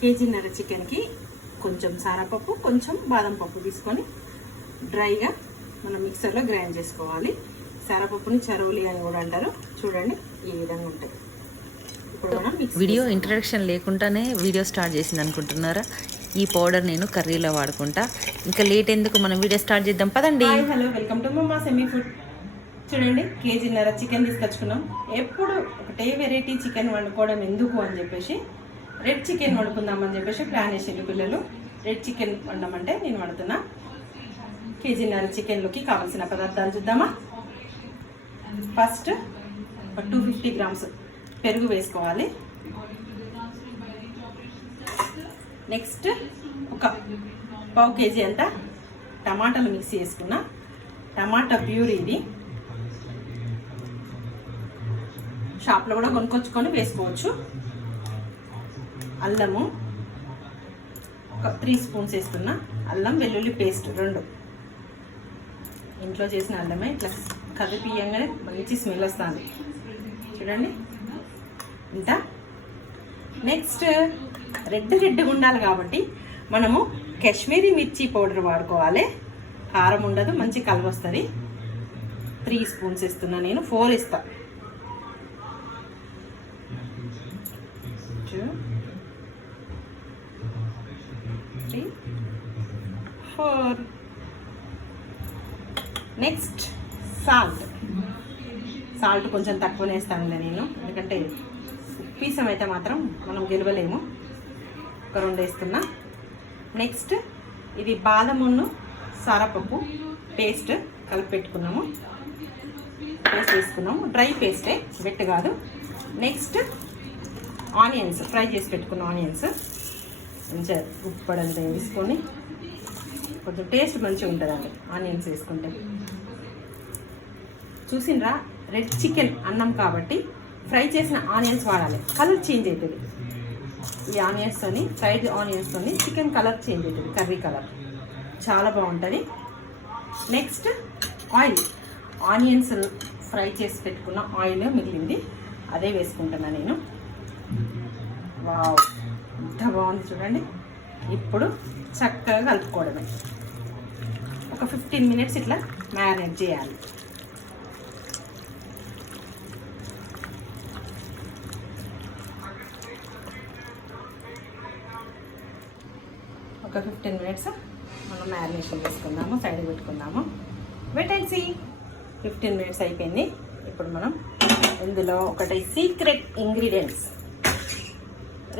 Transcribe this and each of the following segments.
కేజీన్నర చికెన్కి కొంచెం సారపప్పు, కొంచెం బాదం పప్పు తీసుకొని డ్రైగా మనం మిక్సర్లో గ్రైండ్ చేసుకోవాలి. సారపప్పుని చరోలి అని కూడా అంటారు. చూడండి ఈ విధంగా ఉంటుంది. ఇప్పుడు మనం వీడియో ఇంట్రడక్షన్ లేకుండానే వీడియో స్టార్ట్ చేసింది అనుకుంటున్నారా? ఈ పౌడర్ నేను కర్రీలో వాడుకుంటా. ఇంకా లేట్ ఎందుకు, మనం వీడియో స్టార్ట్ చేద్దాం పదండి. హలో, వెల్కమ్ టు మమ్మా సెమీ ఫుడ్. చూడండి కేజీన్నర చికెన్ తీసుకొచ్చుకున్నాం. ఎప్పుడు ఒకటే వెరైటీ చికెన్ వండుకోవడం ఎందుకు అని చెప్పేసి రెడ్ చికెన్ వండుకుందామని చెప్పేసి ప్లాన్ చేసిండు పిల్లలు. రెడ్ చికెన్ వండమంటే నేను వండుతున్నా. కేజీన్నర చికెన్లోకి కావాల్సిన పదార్థాలు చూద్దామా. ఫస్ట్ 250 గ్రామ్స్ పెరుగు వేసుకోవాలి. నెక్స్ట్ ఒక పావు కేజీ అంతా టమాటాలు మిక్స్ చేసుకున్నా. టమాటా ప్యూరీ ఇది షాప్లో కూడా కొనుక్కొచ్చుకొని వేసుకోవచ్చు. అల్లము ఒక 3 స్పూన్స్ వేస్తున్నా. అల్లం వెల్లుల్లి పేస్ట్ 2. ఇంట్లో చేసిన అల్లమే ఇట్లా కదిపియంగానే మంచి స్మెల్ వస్తుంది చూడండి ఇంత. నెక్స్ట్ రెడ్గా ఉండాలి కాబట్టి మనము కాశ్మీరీ మిర్చి పౌడర్ వాడుకోవాలి. కారం ఉండదు, మంచి కలర్ వస్తుంది. 3 స్పూన్స్ ఇస్తున్నా నేను. 4 ఇస్తా. 2 3 4. నెక్స్ట్ సాల్ట్ కొంచెం తక్కువనే వేస్తానులే నేను, ఎందుకంటే ఉప్పీసం అయితే మాత్రం మనం గెలవలేము. ఒక 2 వేస్తున్నా. నెక్స్ట్ ఇది బాదమును సారపప్పు పేస్ట్ కలిపి పెట్టుకున్నాము. పేస్ట్ వేసుకున్నాము. డ్రై పేస్టే, వెట్ కాదు. నెక్స్ట్ ఆనియన్స్, ఫ్రై చేసి పెట్టుకున్న ఆనియన్స్ మంచిగా ఉప్పడంతా వేసుకొని, కొంచెం టేస్ట్ మంచిగా ఉంటుందండి ఆనియన్స్ వేసుకుంటే. చూసిండ్రా, రెడ్ చికెన్ అన్నం కాబట్టి ఫ్రై చేసిన ఆనియన్స్ వాడాలి. కలర్ చేంజ్ అవుతుంది. ఈ ఆనియన్స్తోని, ఫ్రైడ్ ఆనియన్స్తోని చికెన్ కలర్ చేంజ్ అవుతుంది, కర్రీ కలర్ చాలా బాగుంటుంది. నెక్స్ట్ ఆయిల్, ఆనియన్స్ ఫ్రై చేసి పెట్టుకున్న ఆయిల్ మిగిలింది, అదే వేసుకుంటున్నా నేను. వావ్, ఎంత బాగుంది చూడండి. ఇప్పుడు చక్కగా కలుపుకోవడమే. ఒక 15 మినిట్స్ ఇట్లా మ్యారినేట్ చేయాలి. ఒక 15 మినిట్స్ మనం మ్యారినేషన్ చేసుకుందాము, సైడ్ పెట్టుకుందాము. Wait and see. 15 మినిట్స్ అయిపోయింది. ఇప్పుడు మనం ఇందులో ఒకటి secret ingredients,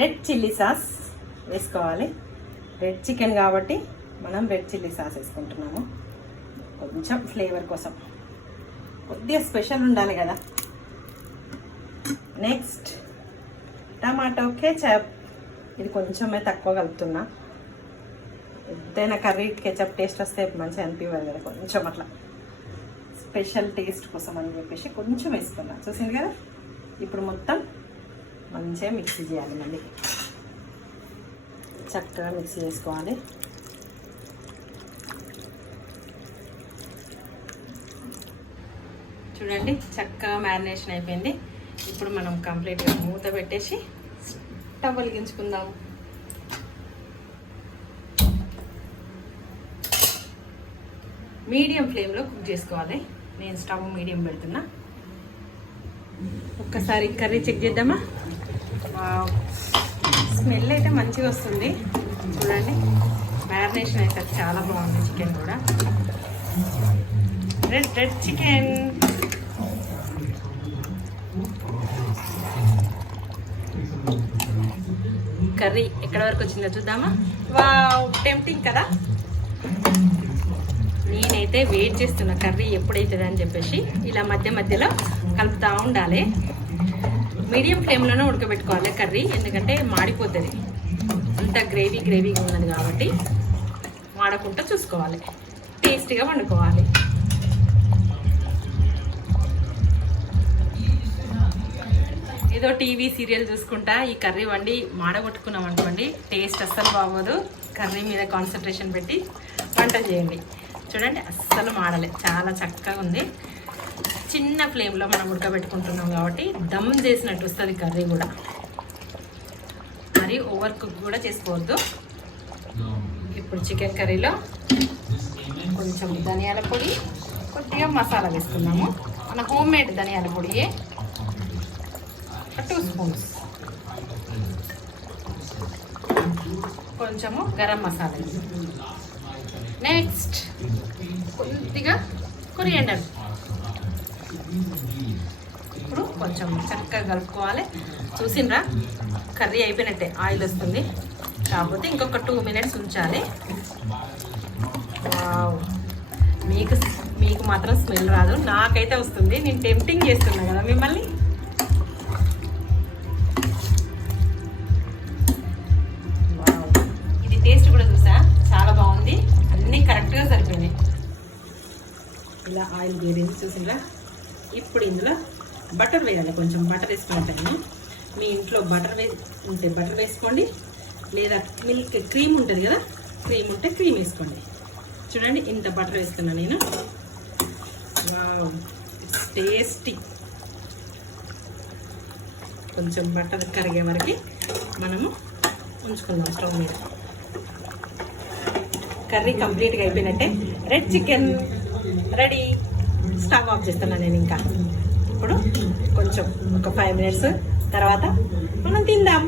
red chilli sauce వేసుకోవాలి. రెడ్ చికెన్ కాబట్టి మనం రెడ్ చిల్లీ సాస్ వేసుకుంటున్నాము. కొంచెం ఫ్లేవర్ కోసం, కొద్దిగా స్పెషల్ ఉండాలి కదా. నెక్స్ట్ టమాటో కెచప్, ఇది కొంచెమే తక్కువ కలుపుతున్నా. ఎంతైనా కర్రీ కెచప్ టేస్ట్ వస్తే మంచిగా అనిపించదు కదా, కొంచెం అట్లా స్పెషల్ టేస్ట్ కోసం అని చెప్పేసి కొంచెం వేసుకున్నా. చూసింది కదా. ఇప్పుడు మొత్తం మంచిగా మిక్సీ చేయాలి. మళ్ళీ చక్కగా మిక్సీ చేసుకోవాలి. చూడండి చక్కగా మ్యారినేషన్ అయిపోయింది. ఇప్పుడు మనం కంప్లీట్గా మూత పెట్టేసి స్టవ్ వెలిగించుకుందాము. మీడియం ఫ్లేమ్లో కుక్ చేసుకోవాలి. నేను స్టవ్ మీడియం పెడుతున్నా. ఒక్కసారి కర్రీ చెక్ చేద్దామా. స్మెల్ అయితే మంచిగా వస్తుంది చూడండి. మ్యారినేషన్ అయితే చాలా బాగుంది. చికెన్ కూడా రెడ్ చికెన్. కర్రీ ఎక్కడ వరకు వచ్చిందో చూద్దామా. వావ్, టెంప్టింగ్ కదా. నేనైతే వెయిట్ చేస్తున్నా కర్రీ ఎప్పుడైతుంది అని చెప్పేసి. ఇలా మధ్య మధ్యలో కలుపుతూ ఉండాలి. మీడియం ఫ్లేమ్లోనే ఉడకబెట్టుకోవాలి కర్రీ, ఎందుకంటే మాడిపోతుంది. అంత గ్రేవీగా ఉన్నది కాబట్టి మాడకుండా చూసుకోవాలి. టేస్టీగా వండుకోవాలి. ఏదో టీవీ సీరియల్ చూసుకుంటా ఈ కర్రీ వండి మాడగొట్టుకున్నాం అనుకోండి, టేస్ట్ అస్సలు బాగోదు. కర్రీ మీద కాన్సన్ట్రేషన్ పెట్టి వంట చేయండి. చూడండి అస్సలు మాడలే, చాలా చక్కగా ఉంది. చిన్న ఫ్లేమ్లో మనం ఉడకబెట్టుకుంటున్నాం కాబట్టి దమ్ చేసినట్టు వస్తుంది కర్రీ కూడా. మరి ఓవర్ కుక్ కూడా చేసుకోవద్దు. ఇప్పుడు చికెన్ కర్రీలో కొంచెం ధనియాల పొడి, కొద్దిగా మసాలా వేసుకున్నాము. మన హోమ్ మేడ్ ధనియాల పొడియే 2 స్పూన్స్, కొంచెము గరం మసాలా, నెక్స్ట్ కొద్దిగా కొరియండర్. ఇప్పుడు కొంచెం చక్కగా కలుపుకోవాలి. చూసిండ్రా కర్రీ అయిపోయినట్టే, ఆయిల్ వస్తుంది. కాకపోతే ఇంకొక 2 మినిట్స్ ఉంచాలి. వావ్, మీకు మాత్రం స్మెల్ రాదు, నాకైతే వస్తుంది. నేను టెంప్టింగ్ చేస్తున్నా కదా మిమ్మల్ని. వావ్, ఇది టేస్ట్ కూడా చూసా, చాలా బాగుంది. అన్నీ కరెక్ట్గా సరిపోయినాయి. ఇలా ఆయిల్ వేరేది చూసిండ్రా. ఇప్పుడు ఇందులో బటర్ వేయాలి. కొంచెం బటర్ వేసుకుంటాను. మీ ఇంట్లో బటర్ ఉంటే బటర్ వేసుకోండి, లేదా మిల్క్ క్రీమ్ ఉంటుంది కదా, క్రీమ్ ఉంటే క్రీమ్ వేసుకోండి. చూడండి ఇంత బటర్ వేస్తున్నాను నేను. Wow, it's tasty. కొంచెం బటర్ కరిగే వరకు మనము ఉంచుకుందాం స్టవ్ మీద. కర్రీ కంప్లీట్గా అయిపోయినట్టే. Red chicken ready. Stove off చేస్తున్నాను నేను. ఇంకా ఇప్పుడు కొంచెం ఒక 5 మినిట్స్ తర్వాత మనం తిందాం.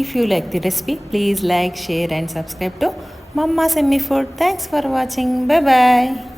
If you like the recipe, please like, share and subscribe to Mamma's Yummy Food. Thanks for watching. Bye bye.